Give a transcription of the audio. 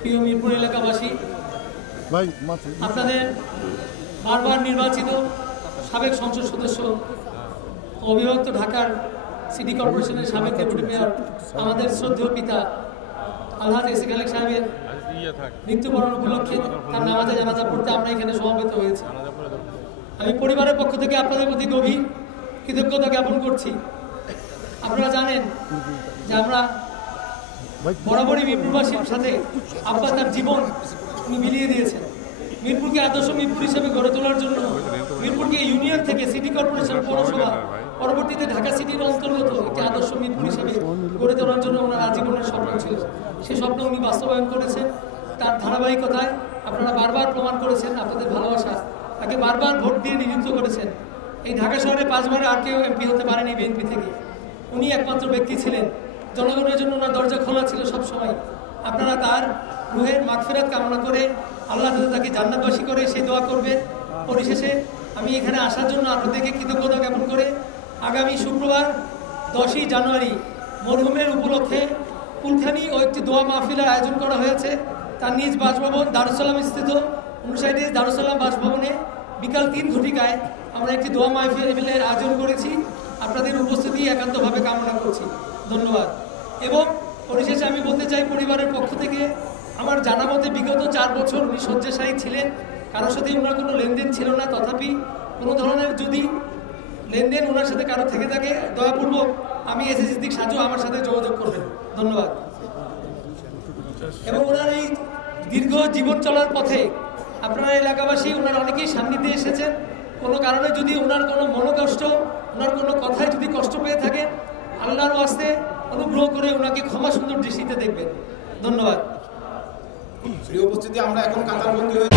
প্রিয় মিরপুর এলাকাবাসী, আপনাদের বারবার নির্বাচিত সাবেক সংসদ সদস্য, অবিভক্ত ঢাকার সিটি কর্পোরেশনের সাবেক ডেপুটি মেয়র, আমাদের শ্রদ্ধেয় পিতা আলহাজ এসি খালেক সাহেবের মৃত্যুবরণ উপলক্ষে তার নামাজে জানাজা পড়তে আমরা এখানে সমবেত হয়েছি। আমি পরিবারের পক্ষ থেকে আপনাদের প্রতি গভীর কৃতজ্ঞতা জ্ঞাপন করছি। আপনারা জানেন যে আমরা বরাবরই মিরপুরবাসীর সাথে আব্বা তার জীবন উনি মিলিয়ে দিয়েছেন। মিরপুরকে আদর্শ মিরপুর হিসেবে গড়ে তোলার জন্য মিরপুরকে ইউনিয়ন থেকে সিটি কর্পোরেশন, পৌরসভা, পরবর্তীতে ঢাকা সিটির অন্তর্গত একটি আদর্শ মিরপুর হিসেবে গড়ে তোলার জন্য ওনার আজীবনের স্বপ্ন ছিল। সেই স্বপ্ন উনি বাস্তবায়ন করেছেন। তার ধারাবাহিকতায় আপনারা বারবার প্রমাণ করেছেন আপনাদের ভালোবাসা, তাকে বারবার ভোট দিয়ে নিযুক্ত করেছেন। এই ঢাকা শহরে 5 বার আর কেউ এমপি হতে পারেনি বিএনপি থেকে। উনি একমাত্র ব্যক্তি ছিলেন। জনগণের জন্য ওনার দরজা খোলা ছিল সব সময়। আপনারা তার রুহের মাগফিরাত কামনা করে আল্লাহ তাকে জান্নাতবাসী করে সেই দোয়া করবেন। পরিশেষে আমি এখানে আসার জন্য আপনাদেরকে কৃতজ্ঞতা জ্ঞাপন করে আগামী শুক্রবার 10ই জানুয়ারি মরহুমের উপলক্ষে কুলখানি ও একটি দোয়া মাহফিলের আয়োজন করা হয়েছে। তার নিজ বাসভবন দারুসালাম স্থিত 59 দারুসালাম বাসভবনে বিকাল 3 ঘটিকায় আমরা একটি দোয়া মাহফিলের আয়োজন করেছি। আপনাদের উপস্থিতি একান্তভাবে কামনা করছি। ধন্যবাদ। এবং পরিশেষে আমি বলতে চাই, পরিবারের পক্ষ থেকে আমার জানা মতে বিগত 4 বছর উনি শয্যাশায়ী ছিলেন। কারোর সাথে ওনার কোনো লেনদেন ছিল না। তথাপি কোনো ধরনের যদি লেনদেন ওনার সাথে কারো থেকে থাকে, দয়াপূর্বক আমি এস এ সিদ্দিক সাজু আমার সাথে যোগাযোগ করবেন। ধন্যবাদ। এবং ওনার এই দীর্ঘ জীবন চলার পথে আপনারা এলাকাবাসী ওনার অনেকেই সান্নিধ্যে এসেছেন। কোনো কারণে যদি ওনার কোনো মনোকষ্ট, ওনার কোনো কথায় যদি কষ্ট পেয়ে থাকেন, আল্লাহর ওয়াস্তে অনুগ্রহ করে ওনাকে ক্ষমা সুন্দর দৃষ্টিতে দেখবেন। ধন্যবাদ। উপস্থিতি আমরা এখন কাতারবন্দি হয়ে